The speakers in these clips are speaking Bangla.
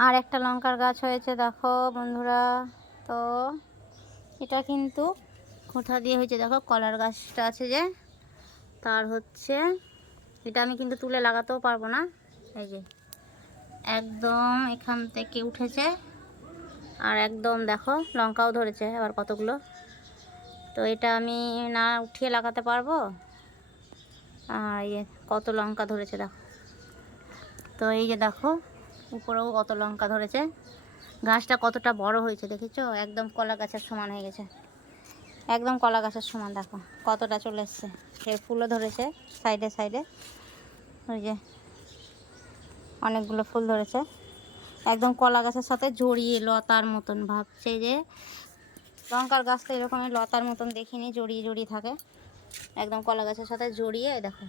আর একটা লঙ্কার গাছ হয়েছে দেখো বন্ধুরা। তো এটা কিন্তু কোথা দিয়ে হয়েছে দেখো, কলার গাছটা আছে যে তার হচ্ছে, এটা আমি কিন্তু তুলে লাগাতেও পারবো না। এই যে একদম এখান থেকে উঠেছে, আর একদম দেখো লঙ্কাও ধরেছে আবার কতগুলো। তো এটা আমি না উঠিয়ে লাগাতে পারবো। আর এই কত লঙ্কা ধরেছে দেখো। তো এই যে দেখো উপরেও কত লঙ্কা ধরেছে। গাছটা কতটা বড় হয়েছে দেখেছো, একদম কলা গাছের সমান হয়ে গেছে, একদম কলা গাছের সমান। দেখো কতটা চলে এসছে, এর ফুলও ধরেছে সাইডে সাইডে, ওই যে অনেকগুলো ফুল ধরেছে, একদম কলা গাছের সাথে জড়িয়ে লতার মতন ভাবছে যে লঙ্কার গাছ তো এরকমই লতার মতন দেখিনি, জড়িয়ে জড়িয়ে থাকে, একদম কলা গাছের সাথে জড়িয়ে দেখো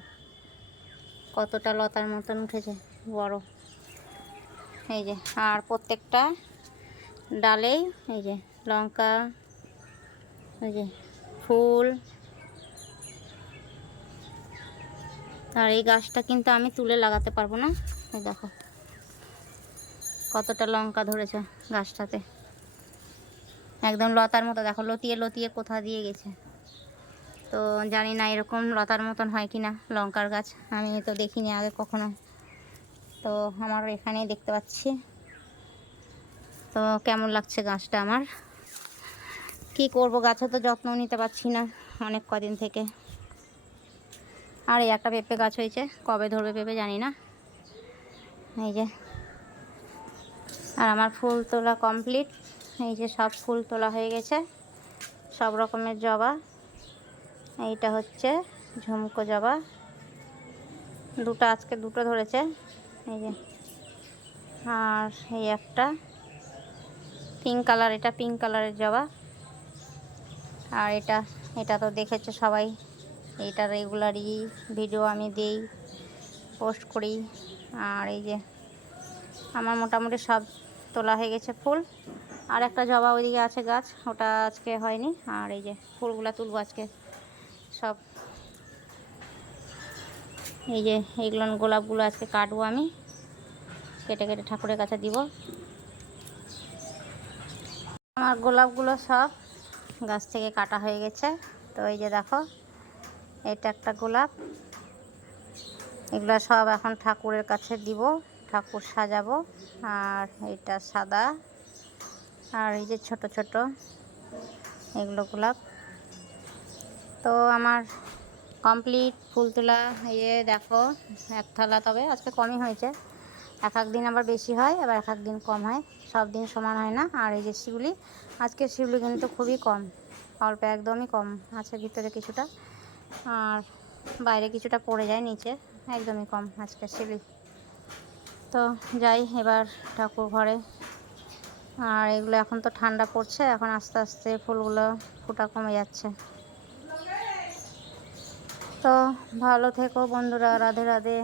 কতটা লতার মতন উঠেছে বড়। এই যে আর প্রত্যেকটা ডালেই এই যে লঙ্কা, এই যে ফুল। আর এই গাছটা কিন্তু আমি তুলে লাগাতে পারবো না। এই দেখো কতটা লঙ্কা ধরেছে গাছটাতে, একদম লতার মতো দেখো, লতিয়ে লতিয়ে কোথা দিয়ে গেছে। তো জানি না এরকম লতার মতন হয় কি না লঙ্কার গাছ, আমি তো দেখিনি আগে কখনো। তো আমার এখানেই দেখতে পাচ্ছি। তো কেমন লাগছে গাছটা আমার, কি করব, গাছে তো যত্ন নিতে পারছি না অনেক কদিন থেকে। আর এই একটা পেঁপে গাছ হয়েছে, কবে ধরবে পেঁপে জানি না। এই যে আর আমার ফুল তোলা কমপ্লিট। এই যে সব ফুল তোলা হয়ে গেছে, সব রকমের জবা। এইটা হচ্ছে ঝুমকো জবা, দুটো আজকে দুটো ধরেছে। এই যে আর এই একটা পিঙ্ক কালার, এটা পিঙ্ক কালারের জবা। আর এটা এটা তো দেখেছো সবাই, এইটা রেগুলারই ভিডিও আমি দিই, পোস্ট করি। আর এই যে আমার মোটামুটি সব তোলা হয়ে গেছে ফুল। আর একটা জবা ওইদিকে আছে গাছ, ওটা আজকে হয়নি। আর এই যে ফুলগুলো তুলবো আজকে সব। এই যে এইগুলো গোলাপগুলো আজকে কাটবো আমি, কেটে কেটে ঠাকুরের কাছে দিব। আমার গোলাপগুলো সব গাছ থেকে কাটা হয়ে গেছে। তো এই যে দেখো এটা একটা গোলাপ, এগুলো সব এখন ঠাকুরের কাছে দিব, ঠাকুর সাজাবো। আর এটা সাদা, আর এই যে ছোট ছোট এগুলো গোলাপ। তো আমার কমপ্লিট ফুল তোলা। ইয়ে দেখো এক থালা, তবে আজকে কমই হয়েছে, এক এক দিন আবার বেশি হয়, আবার এক এক দিন কম হয়, সব দিন সমান হয় না। আর এই যে শিউলি, আজকে শিউলি কিন্তু খুবই কম, অল্প একদমই কম আছে, ভিতরে কিছুটা আর বাইরে কিছুটা পড়ে যায় নিচে, একদমই কম আজকে শিউলি। তো যাই এবার ঠাকুর ঘরে। আর এগুলো এখন তো ঠান্ডা পড়ছে, এখন আস্তে আস্তে ফুলগুলো ফোটা কমে যাচ্ছে। তো ভালো থেকো বন্ধুরা, রাধে রাধে।